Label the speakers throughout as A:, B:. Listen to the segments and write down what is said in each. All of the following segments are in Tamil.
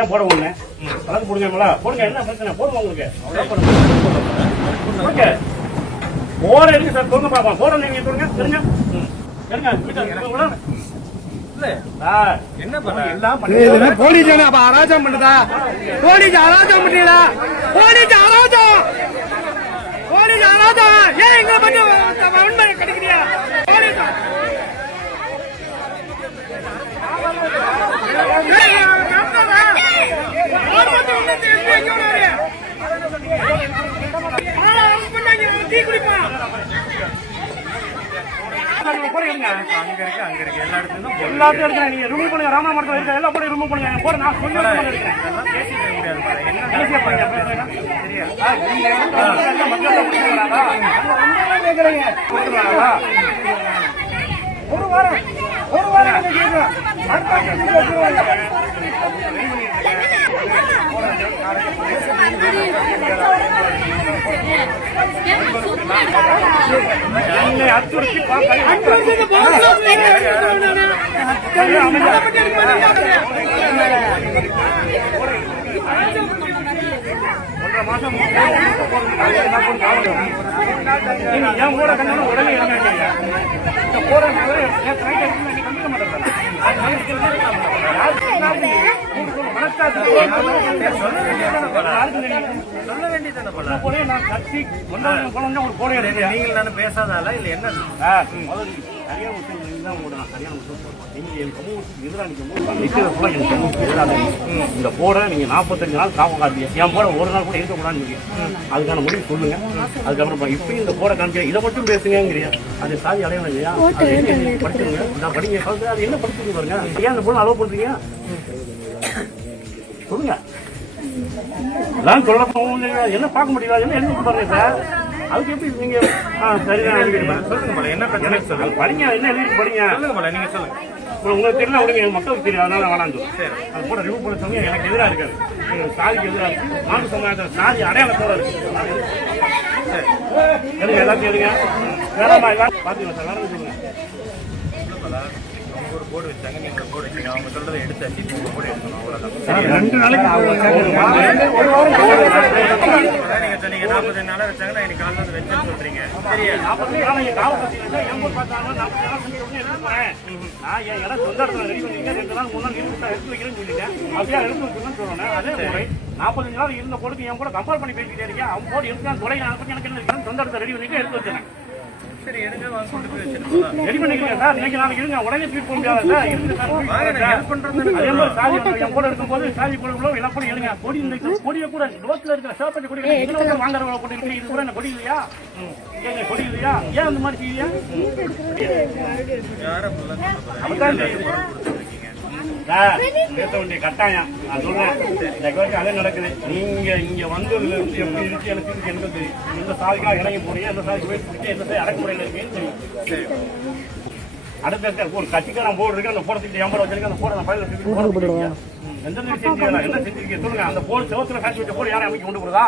A: தான் போட ஒண்ணு போடுங்கம்ல போடுங்க என்ன பிரச்சனை? போடுங்க உங்களுக்கு. போடுங்க. ஓகே போட இருக்கு சார். சொல்லுங்க பாப்போம் போட நீங்க சொல்லுங்க தெரியுங்க தெரியுங்க வீட்டுல உள்ள- சார்,
B: என்ன பண்ண?
C: போலீஸ் என்ன அப்ப அராஜகம் பண்ணுதா? போலீஸ் அராஜகம் பண்ணீங்களா போலீஸ் அராஜகம்! போலீஸ் அராஜகம்! ஏன் எங்களை போலீஸ் டீ குடிப்பான்
A: போட எடுங்க
B: அங்க இருக்கு அங்க இருக்கு. எல்லா இடத்துலயும் போய்
A: எல்லாத்தையும் எடுக்கிறேன் நீங்க ரிமூவ் பண்ணுங்க ராமநாதபுரத்தில் இருக்க எல்லா போட ரிமூவ் பண்ணுங்க போட நான் சொல்லி எடுக்கிறேன்? ஒரு வாரம். ஒரு வாரம் ஒன்றரை மாசம் நீங்க ஏன் கூட கண்ணு உடனே
B: சொல்ல வேண்டியதானே போல
A: நான்
B: நீங்கள் பேசாதால என்ன
A: சார், முதல்ல சரியான விஷயம் தான் உங்களோட நான் சரியான விஷயம் என் சமூகத்துக்கு எதிராக என் சமூகத்துக்கு எதிராக இந்த போரை நீங்க 45 நாள் காவல் காப்பீங்க என் போட ஒரு நாள் கூட இருக்கக்கூடாதுன்னு இருக்கீங்க. அதுக்கான முடிவு சொல்லுங்க அதுக்கப்புறம் இப்பயும் இந்த போரை காமிக்க இதை மட்டும் பேசுங்கிறியா அது சாதி அடையணும் இல்லையா படிச்சுங்க நான் படிங்க அது என்ன படிச்சுங்க பாருங்க ஏன் இந்த பொண்ணு அலோவ் பண்றீங்க சொல்லுங்க. நான் சொல்ல போகும் என்ன பார்க்க முடியல என்ன எழுதி பாருங்க சார் அதுக்கு எப்படி நீங்க சரிதான்
B: சொல்லுங்க என்ன பிரச்சனை சொல்லுங்க?
A: படிங்க என்ன எழுதி படிங்க.
B: சொல்லுங்க நீங்க சொல்லுங்க.
A: உங்களுக்கு தெரியல விடுங்க எங்க மக்களுக்கு தெரியும் அதனால வேணாம். அது கூட ரிமூவ் பண்ண சொன்னீங்க எனக்கு எதிராக இருக்காது எங்க சாதிக்கு எதிராக இருக்கு. மாட்டு சமுதாயத்தில் சாதி அடையாளத்தோட இருக்கு. எடுங்க எல்லாத்தையும் எடுங்க வேறமா பாத்தீங்களா சார் வேற சொல்லுங்க.
B: ஒரு போர்டு வச்சாங்க நீங்க ஒரு போர்டு வச்சீங்க அவங்க சொல்றதை எடுத்து அச்சு நீங்க போர்டு எடுக்கணும் அவ்வளவுதான்.
A: ரெண்டு நாளைக்கு ஒரு
B: சொன்னீங்க நாற்பது நாளா வச்சாங்க நான் இன்னைக்கு காலைல வந்து வச்சேன்னு சொல்றீங்க. சரியா?
A: நாற்பது நாள் நீங்க காவல் கட்சியில என் ஊர் பார்த்தாங்க நாற்பது நாள் செஞ்சு உடனே எடுத்து போறேன் நான் என் இடம் சொந்த இடத்துல ரெடி ரெண்டு நாள் மூணு நாள் எடுத்து வைக்கிறேன்னு சொல்லிட்டேன். அப்படியே எடுத்து சொல்றேன். அதே முறை நாற்பத்தஞ்சு நாள் இருந்த போடுக்கு என் கூட கம்பேர் பண்ணி பேசிக்கிட்டே இருக்கேன் அவன் போடு எடுத்து நான் தொலை எனக்கு? சொந்த இடத்துல ரெடி பண்ணிட்டு எடுத்து வச்சேன்
B: சரி எடுங்க வாங்க கொண்டு போய் வச்சிருக்கோம்.
A: ரெடி பண்ணிக்கிறேன் சார். இன்னைக்கு நாளைக்கு இருங்க. உடனே ட்வீட் பண்ண முடியாது சார் இருக்கு. சார்
B: ஹெல்ப் பண்றது
A: அதே மாதிரி சாதி என் கூட இருக்கும்போது சாதி குழுக்களோ எல்லாம் கூட கொடி இந்த கொடியை கூட ரோட்ல இருக்கிற சேப்பட்டி கொடி வந்து வாங்குறவங்க கொடி இருக்கு இது கூட என்ன கொடி இல்லையா? ஏங்க கொடி இல்லையா? ஏன் அந்த மாதிரி செய்ய
B: யாரும்.
A: சார், வேண்டிய கட்டாயம். நான் சொல்றேன். இந்த கோரிக்கை அதே நடக்குது. நீங்க இங்க இருந்து எப்படி இருக்கு எனக்கு இருக்கு எனக்கு தெரியும். எந்த சாதிக்காக இறங்கி போறீங்க எந்த சாதிக்கு போய் பிடிச்சி எந்த சாதி அடக்குமுறையில் இருக்கீங்கன்னு தெரியும். அடுத்த ஒரு கட்சிக்காரன் போர்டு இருக்கு அந்த போடத்துக்கு எம்பரம் வச்சிருக்க அந்த போட நான் பயில போட போடுவீங்க எந்த செஞ்சீங்களா என்ன செஞ்சிருக்கீங்க சொல்லுங்க. அந்த போர்டு செவத்துல காட்சி வச்ச போர்டு யாரும் அமைக்க கொண்டு போறதா?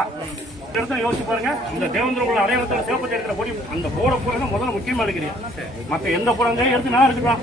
A: இடத்துல யோசிச்சு பாருங்க. இந்த தேவேந்திர அடையாளத்துல சிவப்பட்டு இருக்கிற கொடி அந்த போட போறது முதல்ல முக்கியமா இருக்கிறீங்க மத்த எந்த போடாங்க எடுத்து நான் எடுத்துக்கலாம்